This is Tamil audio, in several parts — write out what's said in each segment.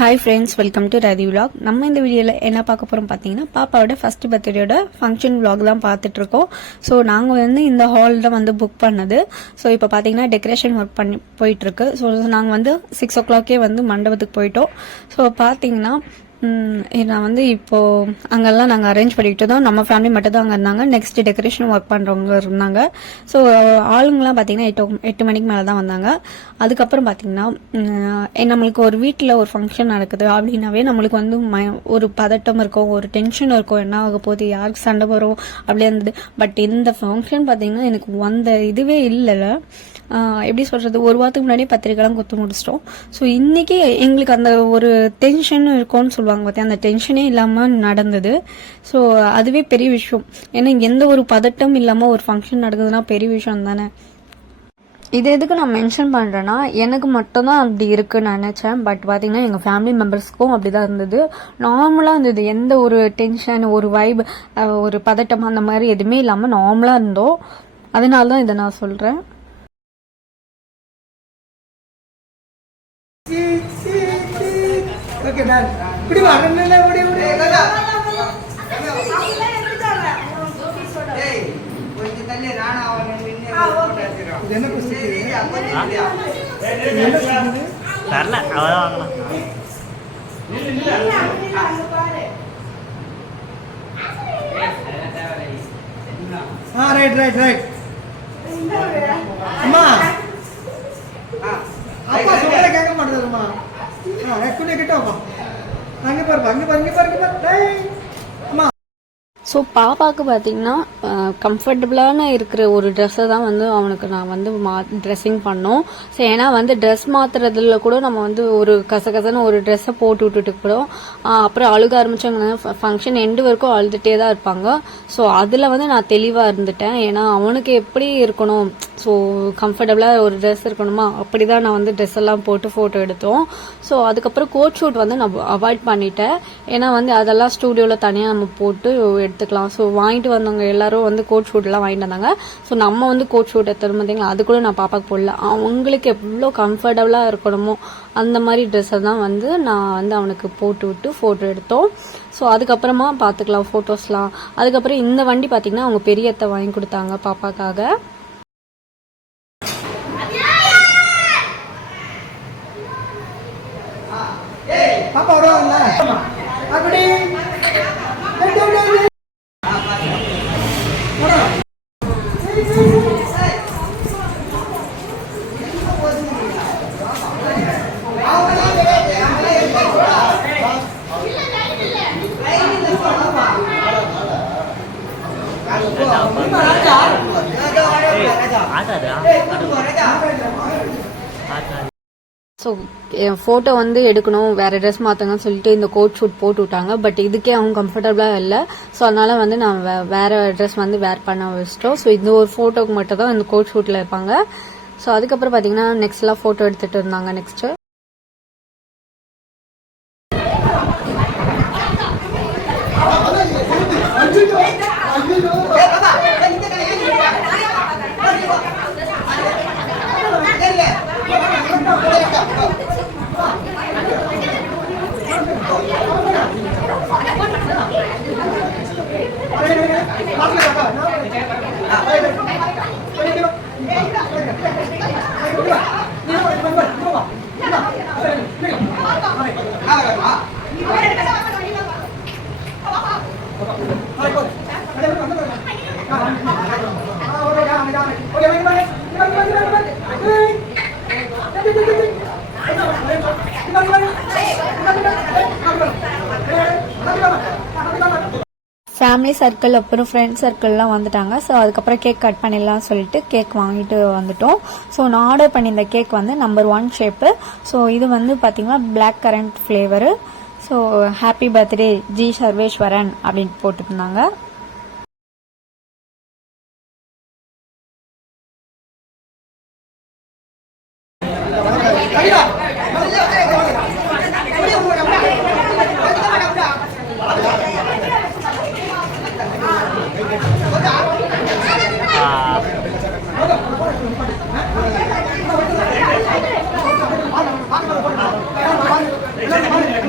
Hi friends, welcome to Rati vlog. நம்ம இந்த வீடியோவில் என்ன பார்க்க போகிறோம் பார்த்தீங்கன்னா, பாப்பாவோட ஃபர்ஸ்ட் பர்த்டேயோட ஃபங்க்ஷன் விலாக் தான் பார்த்துட்ருக்கோம். ஸோ நாங்கள் வந்து இந்த ஹால் தான் வந்து புக் பண்ணது. ஸோ இப்போ பார்த்தீங்கன்னா டெக்கரேஷன் ஒர்க் பண்ணி போயிட்டுருக்கு. ஸோ நாங்கள் வந்து 6 o'clock வந்து மண்டபத்துக்கு போயிட்டோம். ஸோ பார்த்தீங்கன்னா நான் வந்து இப்போது அங்கெல்லாம் நாங்கள் அரேஞ்ச் பண்ணிக்கிட்டு தான், நம்ம ஃபேமிலி மட்டும் தான் அங்கே இருந்தாங்க. நெக்ஸ்ட் டெக்கரேஷன் ஒர்க் பண்ணுறவங்க இருந்தாங்க. ஸோ ஆளுங்கெலாம் பார்த்தீங்கன்னா 8 மணிக்கு மேலே தான் வந்தாங்க. அதுக்கப்புறம் பார்த்தீங்கன்னா நம்மளுக்கு ஒரு வீட்டில் ஒரு ஃபங்க்ஷன் நடக்குது அப்படின்னாவே நம்மளுக்கு வந்து ஒரு பதட்டம் இருக்கும், ஒரு டென்ஷன் இருக்கும், என்ன ஆக போகுது, யாருக்கு சண்டை வரும் அப்படியே இருந்தது. பட் இந்த ஃபங்க்ஷன் பார்த்தீங்கன்னா எனக்கு அந்த இதுவே இல்லை. எப்படி சொல்கிறது, ஒரு வாரத்துக்கு முன்னாடியே பத்திரிக்கைலாம் கொடுத்து முடிச்சிட்டோம். ஸோ இன்றைக்கி எங்களுக்கு அந்த ஒரு டென்ஷன் இருக்கும்னு சொல்லுவாங்க பார்த்தீங்க, அந்த டென்ஷனே இல்லாமல் நடந்தது. ஸோ அதுவே பெரிய விஷயம். ஏன்னா எந்த ஒரு பதட்டம் இல்லாமல் ஒரு ஃபங்க்ஷன் நடக்குதுன்னா பெரிய விஷயம் தானே. இது எதுக்கு நான் மென்ஷன் பண்ணுறேன்னா, எனக்கு மட்டும்தான் அப்படி இருக்குன்னு நினச்சேன். பட் பார்த்தீங்கன்னா எங்கள் ஃபேமிலி மெம்பர்ஸ்க்கும் அப்படி தான் இருந்தது. நார்மலாக இருந்தது, எந்த ஒரு டென்ஷன், ஒரு வைப், ஒரு பதட்டம் அந்த மாதிரி எதுவுமே இல்லாமல் நார்மலாக இருந்தோம். அதனால தான் இதை நான் சொல்கிறேன். Okay done. இப்படி வா, என்ன இப்படி இப்படி ஏகடா. ஏய், கொஞ்சம் தள்ளி நானா அவனை நின்னு போட்டுறேன். இது என்ன குஸ்தி? என்ன சொல்லுது? தரல, அவதான் வாங்கலாம். இல்ல அங்க பாரு. ரைட். அம்மா. அப்பா சொல்ற கேட்க மாட்டேதும்மா. ఎక్కువ గిట్టవమ్మా அங்கே பாருப்பா. அம்மா. ஸோ பாப்பாவுக்கு பார்த்தீங்கன்னா கம்ஃபர்டபுளான இருக்கிற ஒரு ட்ரெஸ்ஸை தான் வந்து அவனுக்கு நான் வந்து ட்ரெஸ்ஸிங் பண்ணோம். ஸோ ஏன்னா வந்து ட்ரெஸ் மாற்றுறதுல கூட நம்ம வந்து ஒரு கசகசன்னு ஒரு ட்ரெஸ்ஸை போட்டு விட்டுட்டு கூட அப்புறம் அழுக ஆரம்பிச்சாங்க. ஃபங்க்ஷன் எண்டு வரைக்கும் அழுதுகிட்டே தான் இருப்பாங்க. ஸோ அதில் வந்து நான் தெளிவாக இருந்துட்டேன். ஏன்னா அவனுக்கு எப்படி இருக்கணும், ஸோ கம்ஃபர்டபுளாக ஒரு ட்ரெஸ் இருக்கணுமா, அப்படி தான் நான் வந்து ட்ரெஸ் எல்லாம் போட்டு ஃபோட்டோ எடுத்தோம். ஸோ அதுக்கப்புறம் கோட் ஷூட் வந்து நான் அவாய்ட் பண்ணிட்டேன். ஏன்னா வந்து அதெல்லாம் ஸ்டூடியோவில் தனியாக நம்ம போட்டு எடுத்துக்கலாம். ஸோ வாங்கிட்டு வந்தவங்க எல்லாரும் வந்து கோட் ஷூட்லாம் வாங்கிட்டு வந்தாங்க. ஸோ நம்ம வந்து கோட் ஷூட் எடுத்துகிட்டு பார்த்தீங்களா, அது கூட நான் பாப்பாக்கு போடல. அவங்களுக்கு எவ்வளோ கம்ஃபர்டபுளாக இருக்கணுமோ அந்த மாதிரி ட்ரெஸ்ஸை தான் வந்து நான் வந்து அவனுக்கு போட்டு விட்டு ஃபோட்டோ எடுத்தோம். ஸோ அதுக்கப்புறமா பார்த்துக்கலாம் ஃபோட்டோஸ்லாம். அதுக்கப்புறம் இந்த வண்டி பார்த்தீங்கன்னா அவங்க பெரியத்தை வாங்கி கொடுத்தாங்க பாப்பாக்காக. பாப்பா வருவாங்கல்ல அப்படி ஸோ ஃபோட்டோ வந்து எடுக்கணும், வேறு ட்ரெஸ் மாற்றுங்கன்னு சொல்லிட்டு இந்த கோட் ஷூட் போட்டு விட்டாங்க. பட் இதுக்கே அவங்க கம்ஃபர்டபுளாக இல்லை. ஸோ அதனால வந்து நான் வேறு ட்ரெஸ் வந்து வேர் பண்ண வச்சிட்டோம். ஸோ இந்த ஒரு ஃபோட்டோக்கு மட்டும் தான் இந்த கோட் ஷூட்டில் இருப்பாங்க. ஸோ அதுக்கப்புறம் பார்த்தீங்கன்னா நெக்ஸ்ட்லாம் ஃபோட்டோ எடுத்துகிட்டு இருந்தாங்க. நெக்ஸ்ட்டு ஃபேமிலி சர்க்கிள் அப்புறம் ஃப்ரெண்ட்ஸ் சர்க்கிள்லாம் வந்துட்டாங்க. ஸோ அதுக்கப்புறம் கேக் கட் பண்ணிடலாம் சொல்லிட்டு கேக் வாங்கிட்டு வந்துட்டோம். ஸோ நான் ஆர்டர் பண்ணியிருந்த கேக் வந்து நம்பர் 1 ஷேப்பு. ஸோ இது வந்து பார்த்தீங்கன்னா black currant flavour. So happy birthday ji Sarveswaran அப்படின்னு போட்டுருந்தாங்க. Gracias.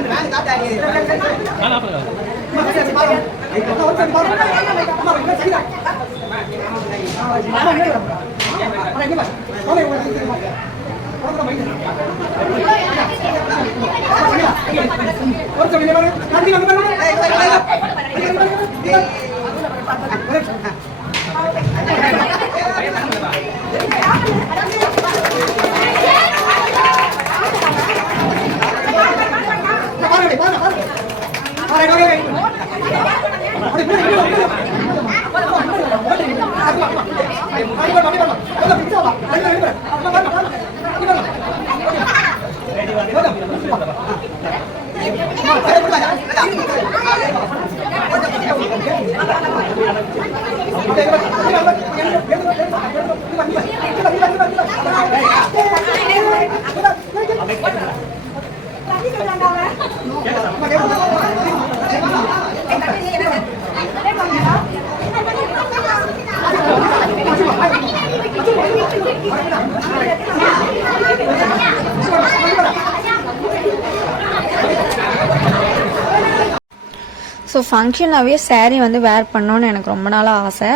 ஸோ ஃபங்க்ஷனாகவே saree வந்து வேர் பண்ணணும்னு எனக்கு ரொம்ப நாளாக ஆசை.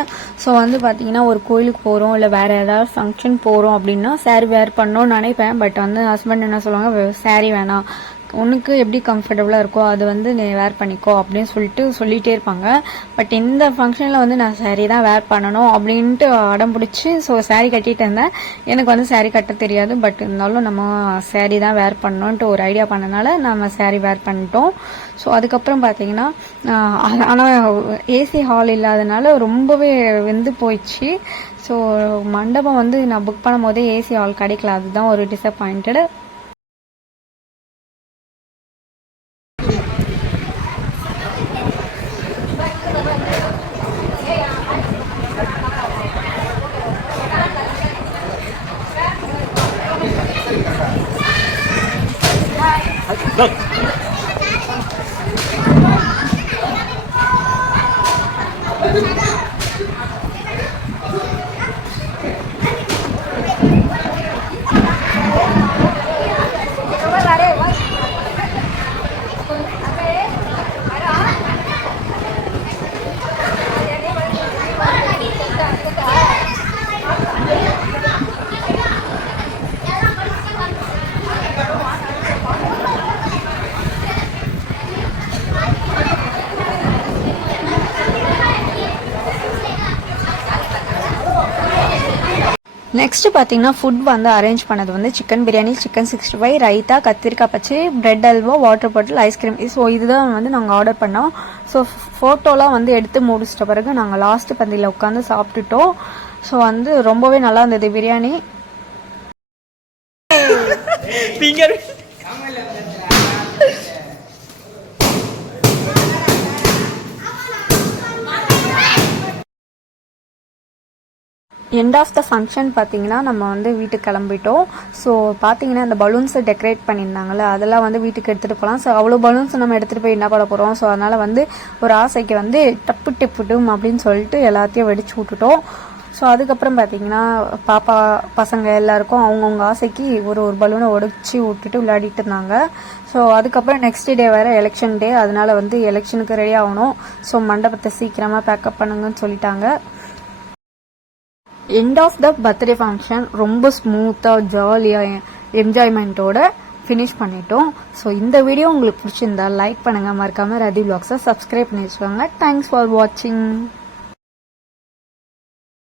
ஸோ வந்து பார்த்தீங்கன்னா ஒரு கோயிலுக்கு போகிறோம் இல்லை வேறு ஏதாவது ஃபங்க்ஷன் போகிறோம் அப்படின்னா saree வேர் பண்ணணும்னு நினைப்பேன். பட் வந்து ஹஸ்பண்ட் என்ன சொல்லுவாங்க, saree வேணாம், உனக்கு எப்படி கம்ஃபர்டபுளாக இருக்கோ அது வந்து நீ வேர் பண்ணிக்கோ அப்படின்னு சொல்லிகிட்டே இருப்பாங்க. பட் இந்த ஃபங்க்ஷனில் வந்து நான் saree தான் வேர் பண்ணணும் அப்படின்ட்டு அடம் பிடிச்சி ஸோ saree கட்டிகிட்டு இருந்தேன். எனக்கு வந்து saree கட்ட தெரியாது. பட் இருந்தாலும் நம்ம saree தான் வேர் பண்ணணுன்ட்டு ஒரு ஐடியா பண்ணனால நம்ம saree வேர் பண்ணிட்டோம். ஸோ அதுக்கப்புறம் பார்த்தீங்கன்னா ஆனால் ஏசி ஹால் இல்லாதனால ரொம்பவே வெந்து போயிடுச்சு. ஸோ மண்டபம் வந்து நான் புக் பண்ணும் போதே ஏசி ஹால் கிடைக்கல, அதுதான் ஒரு டிசப்பாயிண்டட். Go. நெக்ஸ்ட் பார்த்தீங்கன்னா ஃபுட் வந்து அரேஞ்ச் பண்ணது வந்து சிக்கன் பிரியாணி, சிக்கன் 65, ரைத்தா, கத்திரிக்காய் பச்சை, bread halwa, water bottle, ice cream. So இதுதான் வந்து நாங்கள் ஆர்டர் பண்ணோம். ஸோ ஃபோட்டோலாம் வந்து எடுத்து முடிச்சிட்ட பிறகு நாங்கள் லாஸ்ட் பந்தியில் உட்காந்து சாப்பிட்டுட்டோம். ஸோ வந்து ரொம்பவே நல்லா இருந்தது biryani. End of the function பார்த்தீங்கன்னா நம்ம வந்து வீட்டுக்கு கிளம்பிட்டோம். ஸோ பார்த்தீங்கன்னா இந்த பலூன்ஸை டெக்கரேட் பண்ணியிருந்தாங்கல்ல, அதெல்லாம் வந்து வீட்டுக்கு எடுத்துகிட்டு போகலாம். ஸோ அவ்வளோ பலூன்ஸ் நம்ம எடுத்துகிட்டு போய் என்ன பண்ண போகிறோம். ஸோ அதனால் வந்து ஒரு ஆசைக்கு வந்து டப்பு டெப்புட்டும் அப்படின்னு சொல்லிட்டு எல்லாத்தையும் வெடிச்சு விட்டுட்டோம். ஸோ அதுக்கப்புறம் பார்த்தீங்கன்னா பாப்பா பசங்க எல்லாருக்கும் அவங்கவுங்க ஆசைக்கு ஒரு பலூனை உடைச்சி விட்டுட்டு விளையாடிட்டு இருந்தாங்க. ஸோ அதுக்கப்புறம் நெக்ஸ்ட் டே வேறு எலெக்ஷன் டே, அதனால வந்து எலெக்ஷனுக்கு ரெடி ஆகணும். ஸோ மண்டபத்தை சீக்கிரமாக பேக்கப் பண்ணுங்கன்னு சொல்லிட்டாங்க. End of the birthday function ரொம்ப ஸ்மூத்தாக ஜாலியாக என்ஜாய்மெண்ட்டோட ஃபினிஷ் பண்ணிட்டோம். ஸோ இந்த வீடியோ உங்களுக்கு பிடிச்சிருந்தா லைக் பண்ணுங்கள், மறக்காமல் ரதி விலாக்ஸை சப்ஸ்கிரைப் பண்ணி வச்சுக்கோங்க. தேங்க்ஸ் ஃபார் வாட்சிங்.